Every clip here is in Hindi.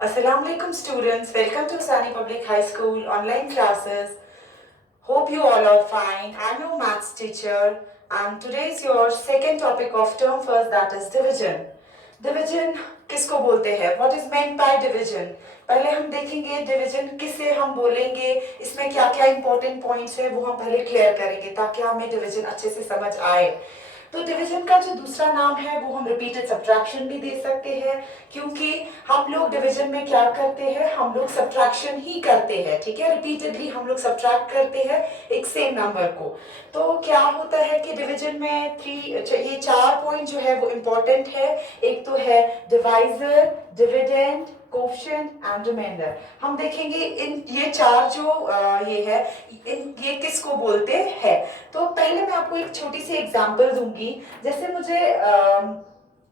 Assalamu alaikum students, welcome to Sani Public High School online classes. Hope you all are fine. I'm your maths teacher and today is your second topic of term first, that is division. Division किसको बोलते हैं? What is meant by division? पहले हम देखेंगे division किसे हम बोलेंगे, इसमें क्या क्या important points है वो हम पहले clear करेंगे ताकि हमें division अच्छे से समझ आए। तो डिवीजन का जो दूसरा नाम है वो हम रिपीटेड सब्ट्रैक्शन भी दे सकते हैं, क्योंकि हम लोग डिवीजन में क्या करते हैं, हम लोग सब्ट्रैक्शन ही करते हैं, ठीक है। रिपीटेडली हम लोग सब्ट्रैक्ट करते हैं एक सेम नंबर को। तो क्या होता है कि डिवीजन में ये चार पॉइंट जो है वो इम्पोर्टेंट है। एक तो है divisor, dividend, coefficient and remainder. हम देखेंगे इन ये चार जो ये है ये किसको बोलते हैं। तो पहले मैं आपको एक छोटी सी एग्जांपल दूंगी। जैसे मुझे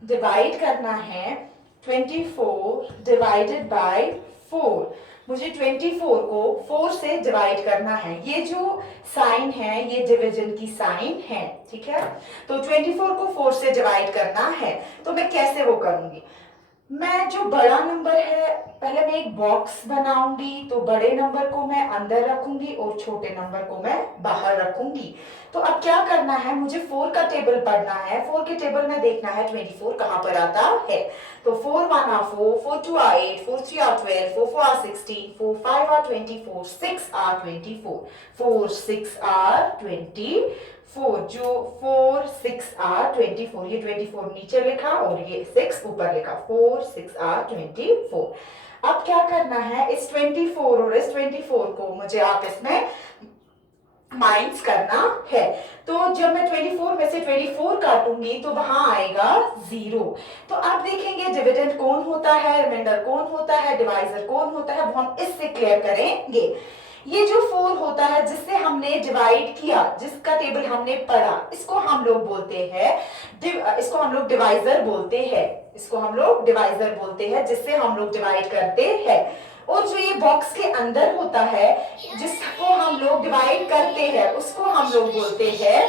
डिवाइड करना है 24 डिवाइडेड बाय 4। मुझे 24 को 4 से डिवाइड करना है। ये जो साइन है ये डिवीजन की साइन है, ठीक है। तो 24 को 4 से डिवाइड करना है, तो मैं कैसे वो करूंगी। मैं जो बड़ा नंबर है पहले मैं एक बॉक्स बनाऊंगी, तो बड़े नंबर को मैं अंदर रखूंगी और छोटे नंबर को मैं बाहर रखूंगी। तो अब क्या करना है, मुझे 4 का टेबल पढ़ना है। 4 के टेबल में देखना है 24 कहां पर आता है। तो 4 1 are 4, 4 2 are 8, 4 3 are 12, 4 4 are 16, 4 5 are 24, 6 are 24, 4 6 are 24। जो 4 6 are 24, ये 24 नीचे लिखा और ये 6 ऊपर लिखा, 4 6 are 24। अब क्या करना है, इस 24 और इस 24 को मुझे आपस में माइनस करना है। तो जब मैं 24 में से 24 काटूंगी तो वहां आएगा 0। तो आप देखेंगे डिविडेंड कौन होता है, रिमाइंडर कौन होता है, डिवाइजर कौन होता है, वो हम इससे क्लियर करेंगे। ये जो 4 होता है जिससे हमने डिवाइड किया, जिसका टेबल हमने पढ़ा, इसको हम लोग बोलते हैं इसको हम लोग डिवाइजर बोलते हैं। इसको हम लोग डिवाइजर बोलते हैं जिससे हम लोग डिवाइड करते हैं। और जो ये बॉक्स के अंदर होता है जिसको हम लोग डिवाइड करते हैं उसको हम लोग बोलते हैं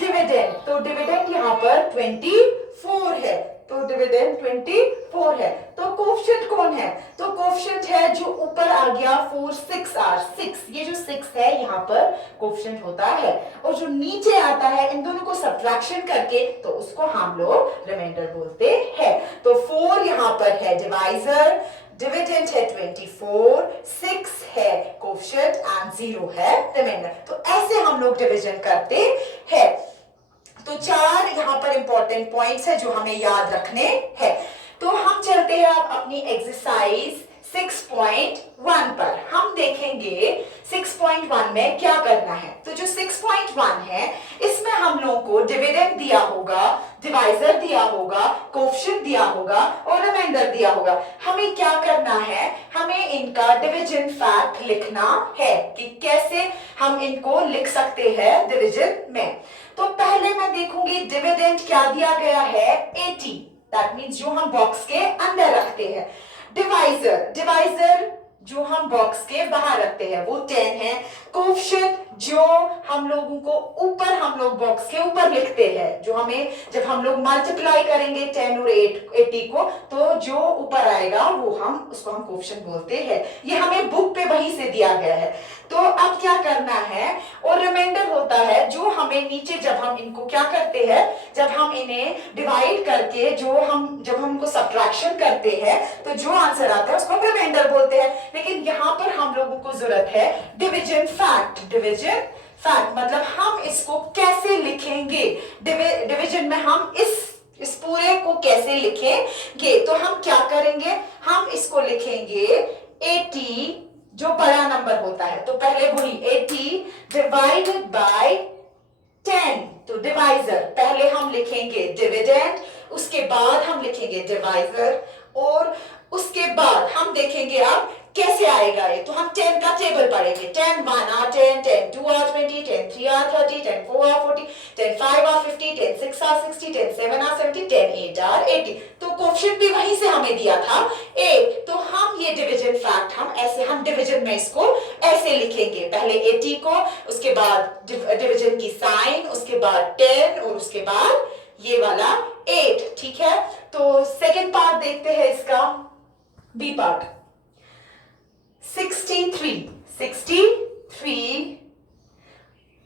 डिविडेंड। तो डिविडेंड यहाँ पर 24 है, तो डिविडेंड 24 है। तो कोफिशिएंट कौन है, तो कोफिशिएंट है जो ऊपर आ गया 4 6 आर 6, ये जो 6 है यहाँ पर कोफिशिएंट होता है। और जो नीचे आता है इन दोनों को सब्ट्रैक्शन करके तो उसको हम लोग रिमाइंडर बोलते हैं। तो 4 यहाँ पर है डिवाइजर, डिविडेंड है 24, 6 है कोफिशिएंट एंड 0 है रिमाइंडर। तो ऐसे हम लोग डिवीजन करते हैं। तो 4 यहाँ पर इंपॉर्टेंट पॉइंट्स है जो हमें याद रखने हैं। तो हम चलते हैं अब अपनी एक्सरसाइज 6.1 पर। हम देखेंगे 6.1 में क्या करना है। तो जो 6.1 है इसमें हम लोगों को डिविडेंड दिया होगा, डिवाइजर दिया होगा, कोफिशिएंट दिया होगा और रिमाइंडर दिया होगा। हमें क्या करना है, हमें इनका डिवीजन फैक्ट लिखना है कि कैसे हम इनको लिख सकते हैं डिवीजन में। तो पहले मैं देखूंगी डिविडेंड क्या दिया गया है 80, दैट मींस जो हम बॉक्स के अंदर रखते हैं। डिवाइजर, डिवाइजर जो हम बॉक्स के बाहर रखते हैं वो 10 है। कोफिशिएंट जो हम लोगों को ऊपर, हम लोग बॉक्स के ऊपर लिखते हैं, जो हमें जब हम लोग मल्टीप्लाई करेंगे 10 और 80 को तो जो ऊपर आएगा वो उसको हम कोफिशिएंट बोलते हैं। ये हमें बुक पे वहीं से दिया गया है। तो अब क्या करना है, और रिमाइंडर होता है जो हमें नीचे, जब हम इनको क्या करते हैं, जब हम इन्हें डिवाइड करके जब हम इनको सब्ट्रैक्शन करते हैं तो जो आंसर आता है उसको हम रिमाइंडर बोलते हैं। लेकिन यहाँ पर हम लोगों को जरूरत है डिवीजन फैक्ट। डिवीजन फैक्ट मतलब हम इसको कैसे लिखेंगे, डिवीजन में हम इस पूरे को कैसे लिखेंगे। तो हम क्या करेंगे, हम इसको लिखेंगे 80 जो बड़ा नंबर होता है। तो पहले वही 80 डिवाइडेड बाय 10। तो डिवाइजर पहले हम लिखेंगे डिविडेंड, उसके बाद हम लिखेंगे डिवाइजर और उसके बाद हम देखेंगे अब कैसे आएगा ये। तो हम 10 का टेबल पढ़ेंगे। 10 1 are 10, 10 2 are 20, 10 3 are 30, 10 4 are 40, 10 5 are 50, 10 6 are 60, 10 7 are 70, 10 8 are 80। तो कोफिशिएंट भी वहीं से हमें दिया था 8। तो हम ये डिवीजन फैक्ट हम डिवीजन में इसको ऐसे लिखेंगे, पहले 80 को, उसके बाद डिवीजन की साइन, उसके बाद 10 और उसके बाद ये वाला 8। ठीक है, तो सेकेंड पार्ट देखते हैं इसका, बी पार्ट। 63, 63,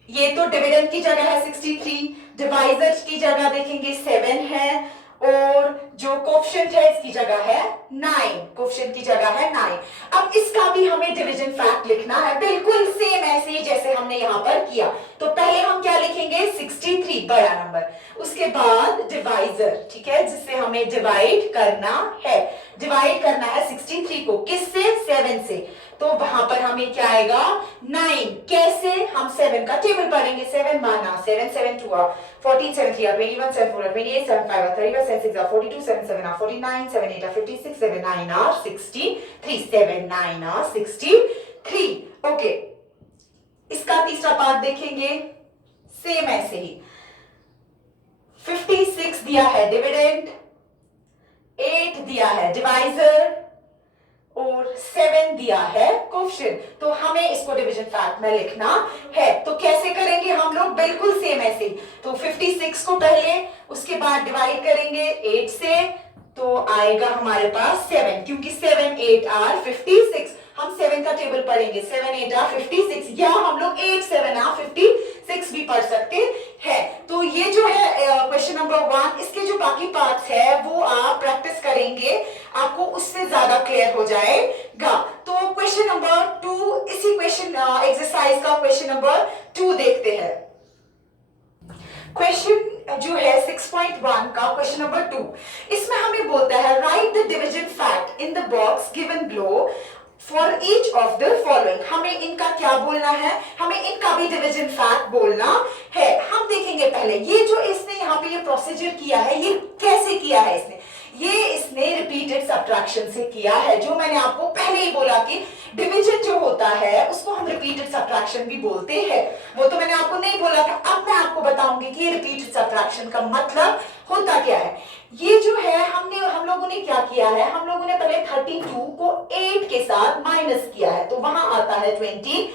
ये तो डिविडेंड की जगह है 63, डिवाइजर की जगह देखेंगे 7 है, और जो कोफिशिएंट है इसकी जगह है 9, कोफिशिएंट की जगह है 9। अब इसका भी हमें डिवीजन फैक्ट लिखना है, बिल्कुल सेम ऐसे ही जैसे हमने यहां पर किया। तो पहले हम क्या लिखेंगे, 63 बड़ा नंबर, उसके बाद डिवाइजर, ठीक है, जिससे हमें डिवाइड करना है। डिवाइड करना है 63 को किससे, 7 से, तो वहां पर हमें क्या आएगा 9। कैसे, हम 7 का टेबल पढ़ेंगे। 7 माना 7 7 2 14 7 3 21 7 4 28 7 5 31 7 6 42 7 7 49 7 8 56 7 9 63 7 9 63। ओके, इसका तीसरा पार्ट देखेंगे, सेम ऐसे ही 56 दिया है डिविडेंड, 8 दिया है डिवाइजर, और 7 दिया है कोफिशिएंट। तो हमें इसको डिवीजन फैक्ट में लिखना है। तो कैसे करेंगे हम लोग, बिल्कुल सेम ऐसे ही। तो 56 को पहले, उसके बाद डिवाइड करेंगे 8 से, तो आएगा हमारे पास 7, क्योंकि 7 8 आर 56। हम 7 का टेबल पढ़ेंगे, 7 8 आर 56, या हम लोग 8 7 आर 56 भी पढ़ सकते हैं। तो ये जो है क्वेश्चन नंबर 1, इसके जो बाकी पार्ट्स है वो आप प्रैक्टिस करेंगे, आपको उससे ज्यादा क्लियर हो जाएगा। तो क्वेश्चन नंबर 2, इसी क्वेश्चन एक्सरसाइज का क्वेश्चन नंबर 2 देखते हैं। क्वेश्चन जो है 6.1 का क्वेश्चन नंबर 2, इसमें हमें बोलता है right the division fact in the box given below for each of the following. हमें इनका क्या बोलना है, हमें इनका भी डिवीजन फैक्ट बोलना है। हम देखेंगे पहले ये जो इसने यहाँ पे ये प्रोसीजर किया है, ये कैसे किया है इसने रिपीटेड सब्ट्रैक्शन से किया है। जो मैंने आपको पहले ही बोला कि डिवीजन जो होता है उसको हम रिपीटेड सब्ट्रैक्शन भी बोलते हैं, वो तो मैंने आपको नहीं बोला था। अब मैं आपको बताऊंगी कि रिपीटेड सब्ट्रैक्शन का मतलब होता क्या है। ये जो है हम लोगों ने क्या किया है, हम लोगों ने पहले 32 को 8 के साथ माइनस किया है, तो वहां आता है 24,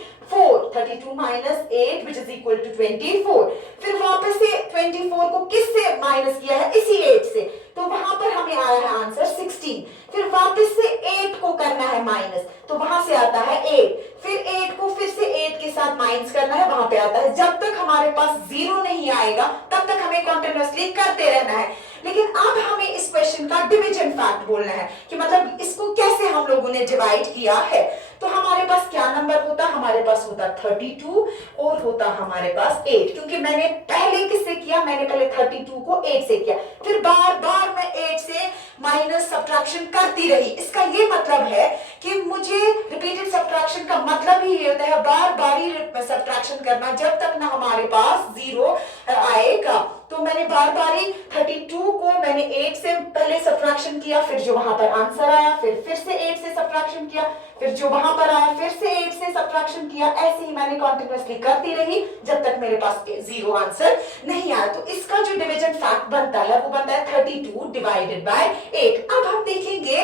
32 minus 8 which is equal to 24। फिर वापस से 24 को किससे माइनस किया है, इसी 8 से, तो वहां पर हमें आया है आंसर 16। फिर वापस से 8 को करना है माइनस, तो वहां से आता है 8। फिर 8 को फिर से 8 के साथ माइनस करना है, वहां पे आता है। जब तक हमारे पास 0 नहीं आएगा तब तक हमें कॉन्टिन्यूअसली करते रहना है। लेकिन अब हमें इस क्वेश्चन का डिवीजन फैक्ट बोलना है कि मतलब इसको कैसे हम लोगों ने डिवाइड किया है। तो हमारे पास क्या नंबर होता, हमारे पास होता 32 और होता हमारे पास 8, क्योंकि मैंने पहले किससे किया, मैंने पहले 32 को 8 से किया, फिर बार बार मैं 8 से माइनस सब्ट्रैक्शन करती रही। इसका ये मतलब है कि मुझे रिपीटेड सब्ट्रैक्शन का मतलब ही ये होता है बार बार ही सब्ट्रैक्शन करना, जब तक ना हमारे पास 0 आएगा। तो मैंने बार बार ही 32 को मैंने 8 से पहले सब्ट्रैक्शन किया, फिर जो वहां पर आंसर आया, फिर से 8 से सब्ट्रैक्शन किया, फिर जो वहां पर आया, फिर से 8 से सब्ट्रैक्शन किया। ऐसे ही मैंने कॉन्टिन्यूअसली करती रही जब तक मेरे पास 0 आंसर नहीं आया। तो इसका जो डिवीजन फैक्ट बनता है वो बनता है 32 डिवाइडेड बाय 8। अब हम देखेंगे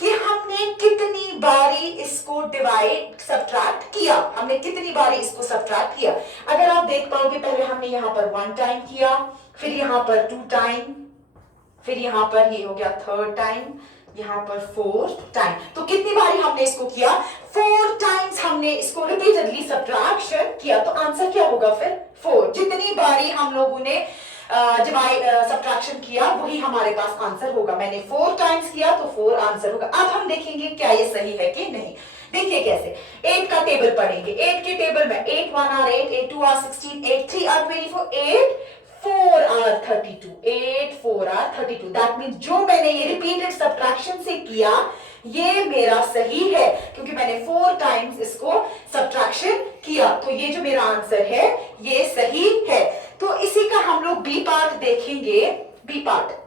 कि हमने कितनी बारी इसको डिवाइड सब्ट्रैक्ट किया, हमने कितनी बारी इसको सब्ट्रैक्ट किया। अगर आप देख पाओगे, पहले हमने यहां पर 1 टाइम किया, फिर यहां पर 2 टाइम, फिर यहां पर ये हो गया 3rd टाइम, यहां पर 4th टाइम। तो कितनी बारी हमने इसको किया, 4 टाइम्स हमने इसको रिपीटेडली सब्ट्रैक्शन किया। तो आंसर क्या होगा फिर 4। जितनी बारी हम लोगों ने सब्ट्रैक्शन किया वही हमारे पास आंसर होगा। मैंने 4 टाइम्स किया तो 4 आंसर होगा। अब हम देखेंगे क्या ये सही है कि नहीं। देखिए कैसे, 8 का टेबल पढ़ेंगे। 8 के टेबल में 8 1 are 8, 8 2 are 16, 8 3 are 24, 8 4 are 32, 8 4 are 32। That means जो मैंने ये रिपीटेड सब्ट्रैक्शन से किया ये मेरा सही है, क्योंकि मैंने 4 टाइम्स इसको सब्ट्रैक्शन किया। तो ये जो मेरा आंसर है ये सही है। तो इसी का हम लोग बी पार्ट देखेंगे। बी पार्ट,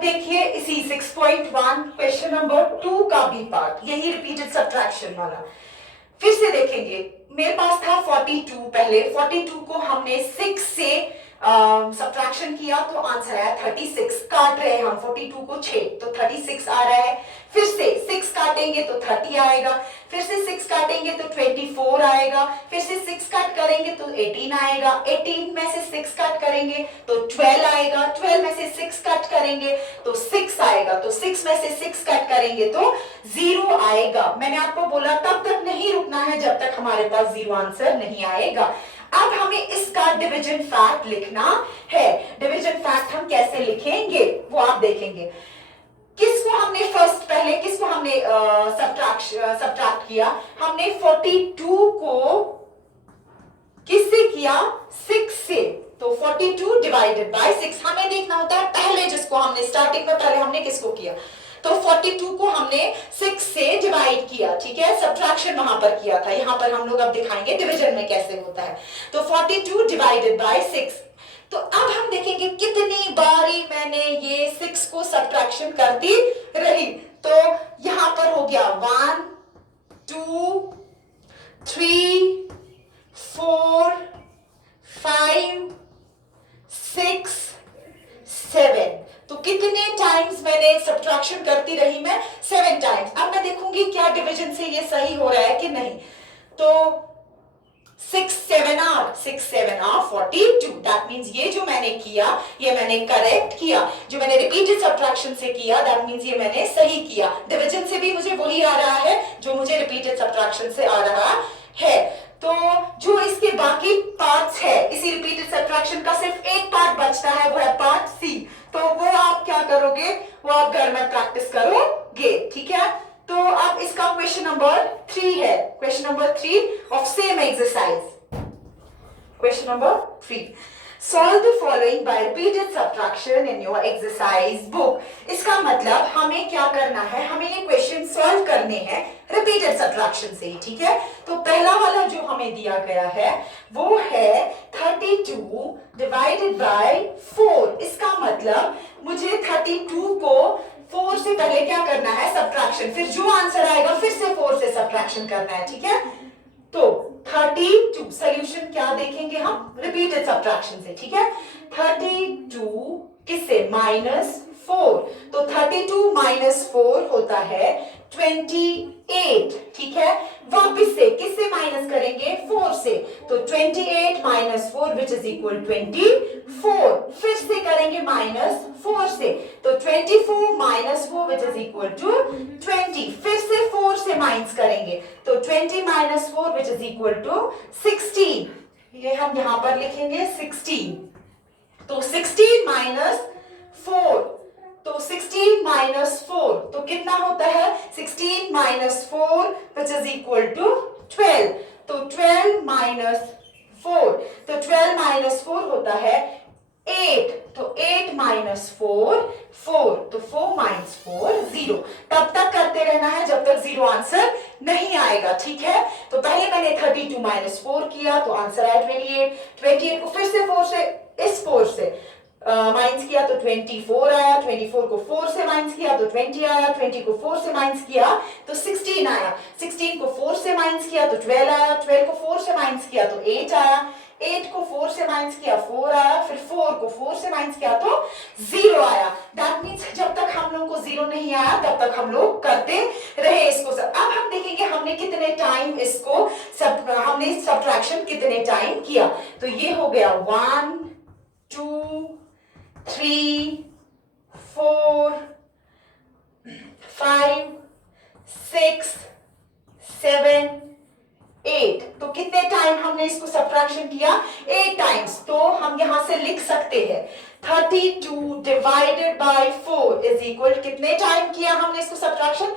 देखिए इसी 6.1 क्वेश्चन नंबर 2 का बी पार्ट, यही रिपीटेड सब्ट्रैक्शन वाला। फिर से देखेंगे, मेरे पास था 42 पहले, 42 को हमने 6 से सब्ट्रैक्शन किया तो आंसर आया 36। काट रहे हैं हम 42 को 6 तो 36 आ रहा है। फिर से 6 काटेंगे तो 30 आएगा, फिर से 6 काटेंगे तो 24 आएगा, फिर से 6 काट करेंगे तो 18 आएगा, 18 में से 6 काट करेंगे तो 12 आएगा, 12 में से 6 काट करेंगे तो 6 आएगा, तो 6 में से 6 काट करेंगे तो 0 आएगा। मैंने आपको बोला तब तक नहीं रुकना है जब तक हमारे पास 0 आंसर नहीं आएगा। अब हमें इसका डिवीजन फैक्ट लिखना है। डिवीजन फैक्ट हम कैसे लिखेंगे वो आप देखेंगे। किसको हमने फर्स्ट, पहले किसको हमने सब्ट्रैक्ट किया? हमने 42 को किससे किया? 6 से। तो 42 डिवाइडेड बाय 6 हमें देखना होता है पहले जिसको हमने स्टार्टिंग में पहले हमने किसको किया, तो 42 को हमने 6 से डिवाइड किया, ठीक है, सब्ट्रैक्शन वहां पर किया था। यहां पर हम लोग अब दिखाएंगे डिवीजन में कैसे होता है। तो 42 डिवाइडेड बाय 6। तो अब हम देखेंगे कितनी बारी मैंने ये 6 को सब्ट्रैक्शन करती रही। तो यहां पर हो गया 1 2 3 4 5 6 7। तो कितने टाइम्स मैंने सब्ट्रैक्शन करती रही मैं? 7 टाइम्स। अब मैं देखूंगी क्या डिवीजन से ये सही हो रहा है कि नहीं। तो 6 7 are 42। दैट मींस ये जो मैंने किया ये मैंने करेक्ट किया। जो मैंने रिपीटेड सब्ट्रैक्शन से किया दैट मींस ये मैंने सही किया। डिवीजन से भी मुझे वही आ रहा है जो मुझे रिपीटेड सब्ट्रैक्शन से आ रहा है। तो जो इसके बाकी पार्ट्स है, इसी रिपीटेड सब्ट्रैक्शन का सिर्फ एक पार्ट बचता है, वो है पार्ट सी। तो वो आप क्या करोगे, वो आप घर में प्रैक्टिस करोगे, ठीक है। तो अब इसका क्वेश्चन नंबर 3 है, question number 3 of same exercise. Question number 3, Solve the following by repeated subtraction in your exercise book। इसका मतलब हमें क्या करना है, हमें ये क्वेश्चन सॉल्व करने हैं रिपीटेड सब्ट्रैक्शन से ही, ठीक है। तो पहला वाला जो हमें दिया गया है वो है 32 डिवाइडेड बाय 4। इसका मतलब मुझे 32 को 4 से पहले क्या करना है, सब्ट्रैक्शन, फिर जो आंसर आएगा फिर से 4 से सब्ट्रैक्शन करना है, ठीक है। तो 32 सॉल्यूशन क्या देखेंगे हम, रिपीटेड सब्ट्रैक्शन से, ठीक है। 32 किससे, -4। तो 32 -4 होता है 28, ठीक है। वापिस से किससे माइनस करेंगे, 4 से। तो 28 - 4 विच इज इक्वल 24। फिर से करेंगे -4 से, तो 24 - 4 विच इज इक्वल टू 20। फिर से 4 से माइनस करेंगे, तो 20 - 4 विच इज इक्वल टू 16। ये हम यहां पर लिखेंगे 16। तो 16 - 4, तो 16 - 4 तो कितना होता है, 16 - 4 विच इज इक्वल टू 12। तो 12 - 4, तो 12 - 4 होता है 8। तो 8 - 4 4, तो 4 - 4 0। तब तक करते रहना है जब तक 0 आंसर नहीं आएगा, ठीक है। तो पहले मैंने 32 - 4 किया तो आंसर आया 28। 28 को फिर से 4 से, इस 4 से माइनस किया तो 24 आया। 24 को 4 से माइनस किया तो 20 आया। 20 को 4 से माइनस किया तो 16 आया। 16 को 4 से माइनस किया तो 12 आया। 12 को 4 से माइनस किया तो 8 आया। 8 को 4 से माइनस किया 4 आया। फिर 4 को 4 से माइनस किया तो 0 आया। दैट मींस जब तक हम लोग को 0 नहीं आया तब तक हम लोग करते रहे इसको सब। अब हम देखेंगे हमने कितने टाइम इसको हमने सब्ट्रैक्शन कितने टाइम किया। तो ये हो गया 1 2 3 4 5 6 7 8। तो कितने टाइम हमने इसको सब्ट्रैक्शन किया, 8 टाइम्स। तो हम यहां से लिख सकते हैं 32 डिवाइडेड बाय 4 इज इक्वल, कितने टाइम किया हमने इसको सब्ट्रैक्शन,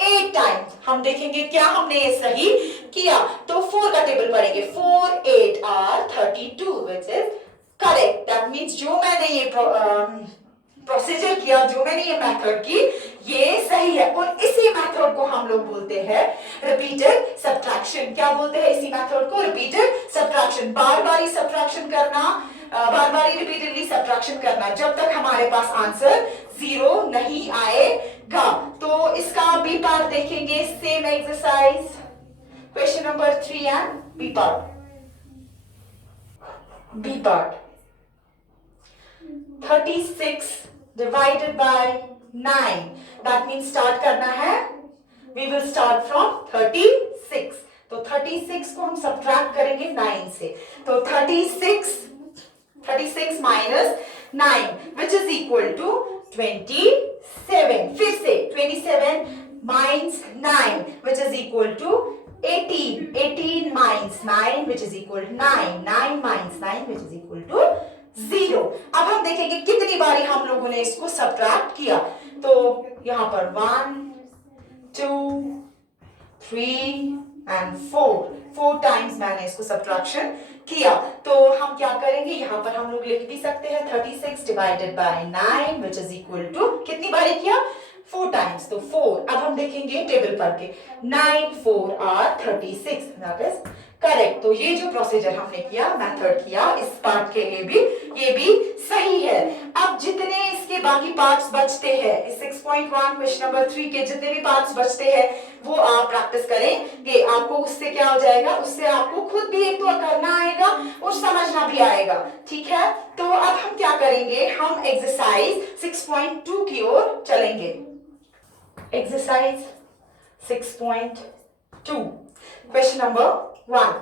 8 टाइम्स। हम देखेंगे क्या हमने ये सही किया। तो 4 का टेबल पढ़ेंगे, 4 8 are 32 which is correct. That means जो मैंने ये प्रोसीजर किया, जो मैंने ये मेथड की, ये सही है। और इसी मेथड को हम लोग बोलते हैं रिपीटेड सब्ट्रैक्शन। क्या बोलते हैं इसी मेथड को, रिपीटेड सब्ट्रैक्शन। बार बार ही सब्ट्रैक्शन करना बार बार रिपीटेडली सब्ट्रैक्शन करना जब तक हमारे पास आंसर 0 नहीं आएगा। तो इसका बी पार्ट देखेंगे, same exercise, question number 3 and B part. B part 36 divided by 9, that means start करना है, we will start from 36। तो 36 को हम सब्ट्रैक्ट करेंगे 9 से, तो 36 minus 9 which is equal to 27। फिर से 27 minus 9 which is equal to 18 minus 9 which is equal to 9 minus 9 which is equal to 0। अब हम देखेंगे कितनी बारी हम लोगों ने इसको सब्ट्रैक्ट किया। तो यहां पर 1 2 3 एंड 4 टाइम्स मैंने इसको सब्ट्रैक्शन किया। तो हम क्या करेंगे, यहां पर हम लोग लिख भी सकते हैं 36 divided by 9 which is equal to, कितनी बारी किया, 4 टाइम्स, तो 4। अब हम देखेंगे टेबल पर के 9 4 आर 36, दैट इज करेक्ट। तो ये जो प्रोसीजर हमने किया, मेथड किया, इस पार्ट के लिए भी ये भी सही है। अब जितने इसके बाकी पार्ट्स बचते हैं, इस 6.1 क्वेश्चन नंबर 3 के जितने भी पार्ट्स बचते हैं वो आप प्रैक्टिस करेंगे। आपको उससे क्या हो जाएगा, उससे आपको खुद भी एक तो करना आएगा और समझना भी आएगा, ठीक है। तो अब हम क्या करेंगे, हम एक्सरसाइज 6.2 की ओर चलेंगे। Exercise 6.2 question number 1,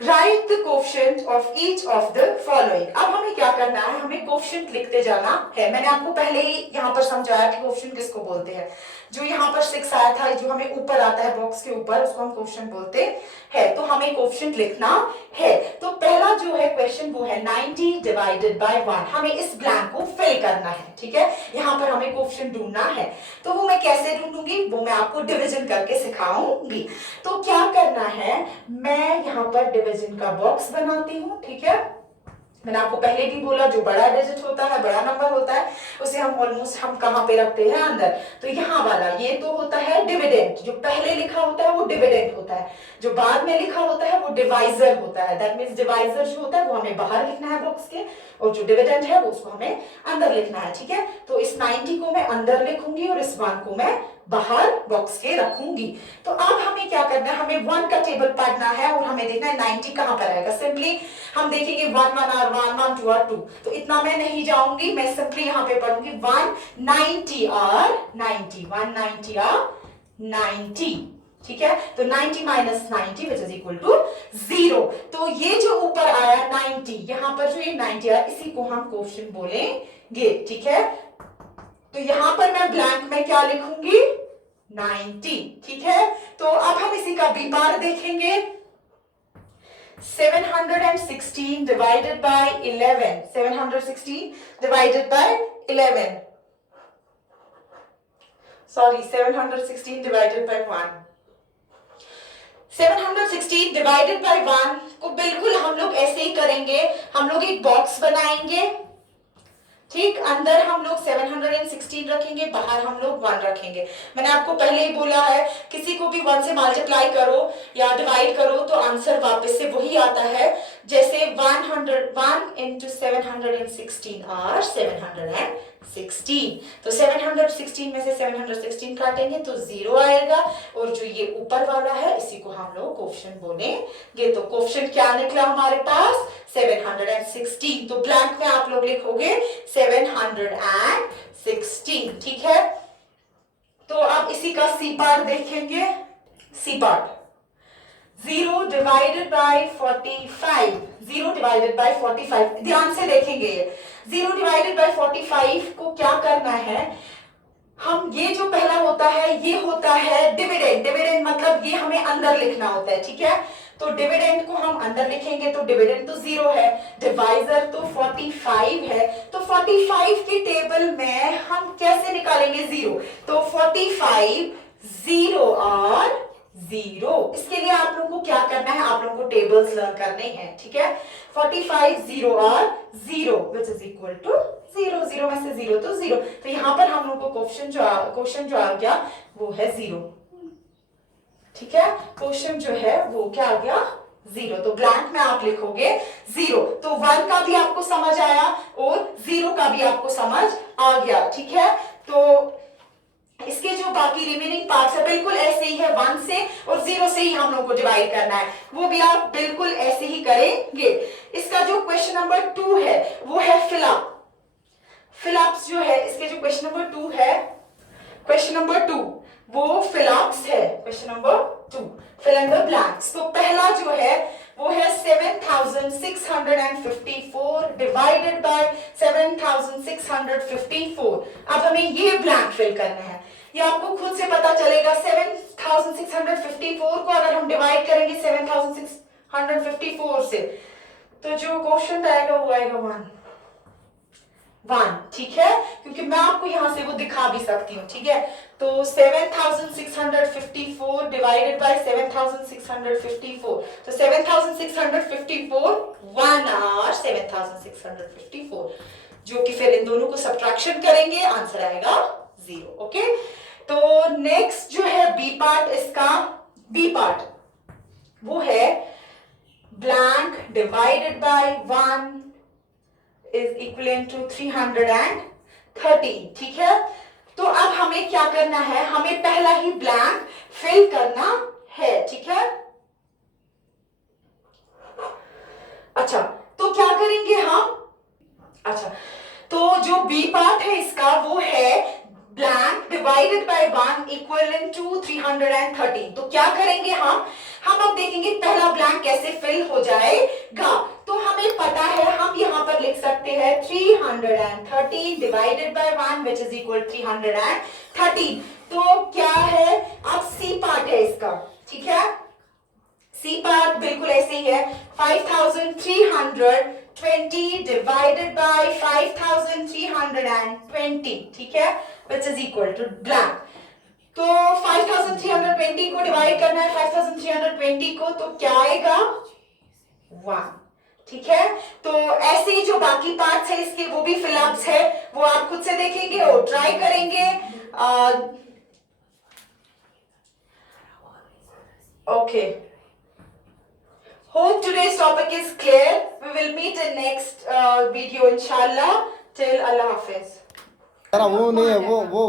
right the coefficient of each of the following. अब हमें क्या करना है, हमें कोफिशिएंट लिखते जाना है। मैंने आपको पहले ही यहाँ पर समझाया कि कोफिशिएंट किसको बोलते हैं। जो यहाँ पर 6 आया था, जो हमें ऊपर आता है बॉक्स के ऊपर, उसको हम कोफिशिएंट बोलते हैं। तो हमें कोफिशिएंट लिखना है। तो पहला जो है क्वेश्चन वो है 90 डिवाइडेड बाय 1। हमें इस ब्लैंक को फिल करना है, ठीक है। यहाँ पर हमें कोफिशिएंट ढूंढना है। तो वो मैं कैसे ढूंढूंगी, वो मैं आपको डिवीजन करके सिखाऊंगी। तो क्या करना है, मैं यहाँ पर डिवीजन का बॉक्स बनाती हूँ, ठीक है। मैंने आपको पहले भी बोला, जो बड़ा डिजिट होता है, बड़ा नंबर होता है, उसे हम ऑलमोस्ट हम कहाँ पे रखते हैं, अंदर। तो यहाँ वाला ये तो होता है डिविडेंड, जो पहले लिखा होता है वो डिविडेंड होता है, जो बाद में लिखा होता है वो डिवाइजर होता है। दैट मींस डिवाइजर जो होता है वो हमें बाहर लिखना है बॉक्स के, और जो डिविडेंड है वो उसको हमें अंदर लिखना है, ठीक है। तो इस 90 को मैं अंदर लिखूंगी और इस 1 को मैं बाहर बॉक्स के रखूंगी। तो अब हमें क्या करना है, हमें 1 का टेबल पढ़ना है और हमें देखना है 90 कहां पर आएगा। सिंपली हम देखेंगे 1 1 और 1 1 2 और 2। तो इतना मैं नहीं जाऊंगी, मैं सिंपली यहां पे पढ़ूंगी 190 और 90, 190 और 90, ठीक है। तो 90 minus 90 which is equal to 0। तो ये जो ऊपर आया 90, यहां पर जो ये 90 आया, इसी को हम कोफिशिएंट बोलेंगे, ठीक है। तो यहां पर मैं ब्लैंक में क्या लिखूंगी, 90, ठीक है। तो अब हम इसी का बी पार्ट देखेंगे। 716 divided by 11, 716 divided by 11, sorry 716 divided by 1। 716 divided by 1 को बिल्कुल हम लोग ऐसे ही करेंगे। हम लोग एक बॉक्स बनाएंगे, ठीक। अंदर हम लोग 716 रखेंगे, बाहर हम लोग 1 रखेंगे। मैंने आपको पहले ही बोला है, किसी को भी 1 से मल्टीप्लाई करो या डिवाइड करो तो आंसर वापस से वही आता है। जैसे 101 into 716 आर 716। तो 716 में से 716 काटेंगे तो 0 आएगा, और जो ये ऊपर वाला है इसी को हम लोग कोफिशिएंट बोलेंगे। तो कोफिशिएंट क्या निकला हमारे पास, 716। तो ब्लैंक में आप लोग लिखोगे 716, ठीक है। तो अब इसी का सी पार्ट देखेंगे। C part 0 divided by 45, 0 divided by 45, ध्यान से देखेंगे। 0 डिवाइडेड बाय 45 को क्या करना है, हम ये जो पहला होता है ये होता है डिविडेंड। डिविडेंड मतलब ये हमें अंदर लिखना होता है, ठीक है। तो डिविडेंड को हम अंदर लिखेंगे, तो डिविडेंड तो 0 है, डिवाइजर तो 45 है। तो 45 की टेबल में हम कैसे निकालेंगे 0, तो 45 0 और 0। इसके लिए आप लोगों को क्या करना है, आप लोगों को टेबल्स लर्न करने हैं, ठीक है। 45 0 और 0 विच इज इक्वल टू 0, 0 में से 0 तो 0। तो यहां पर हम लोग को क्वेश्चन जो आ गया वो है 0, ठीक है। क्वेश्चन जो है वो क्या आ गया, जीरो। तो ब्लैंक में आप लिखोगे जीरो। तो 1 का भी आपको समझ आया और 0 का भी आपको समझ आ गया, ठीक है। तो इसके जो बाकी रिमेनिंग पार्ट्स है बिल्कुल ऐसे ही है, 1 से और 0 से ही हम लोग को डिवाइड करना है, वो भी आप बिल्कुल ऐसे ही करेंगे। इसका जो क्वेश्चन नंबर 2 है वो है फिलअप। फिलअप्स जो है, इसके जो क्वेश्चन नंबर 2 है, क्वेश्चन नंबर 2 वो फिलअप्स है। Question number 2 fill in the blanks. तो पहला जो है वो है 7654 डिवाइडेड बाय 7654। अब हमें ये ब्लैंक फिल करना है। ये आपको खुद से पता चलेगा। 7654 को अगर हम डिवाइड करेंगे 7654 से, तो जो क्वेश्चन आएगा वो आएगा 1, ठीक है, क्योंकि मैं आपको यहां से वो दिखा भी सकती हूँ, ठीक है। तो 7654 डिवाइडेड बाय 7654, तो 7654 1 और 7654, जो कि फिर इन दोनों को सब्ट्रैक्शन करेंगे, आंसर आएगा 0। ओके, तो नेक्स्ट जो है बी पार्ट, इसका बी पार्ट वो है blank divided by 1 is equivalent to 313, ठीक है। तो अब हमें क्या करना है, हमें पहला ही ब्लैंक फिल करना है, ठीक है। अच्छा, तो क्या करेंगे हम, अच्छा, तो जो बी पार्ट है इसका वो है blank divided by 1 equivalent to 313। तो क्या करेंगे हम अब देखेंगे पहला ब्लैंक कैसे फिल हो जाएगा। तो हमें पता है, हम यहां पर लिख सकते हैं 313 divided by 1 which is equal 313। तो क्या है, अब सी पार्ट है इसका, ठीक है। सी पार्ट बिल्कुल ऐसे ही है, 5320 डिवाइडेड बाय 5320, ठीक है, which is equal to blank. तो 5320 को डिवाइड करना है 5320 को, तो क्या आएगा 1, ठीक है। तो ऐसे ही जो बाकी पार्ट्स है इसके वो भी फिलअप्स है, वो आप खुद से देखेंगे और ट्राई करेंगे। Okay, hope today's topic is clear. We will meet in next video inshallah. Till Allah Hafiz. वो नहीं है वो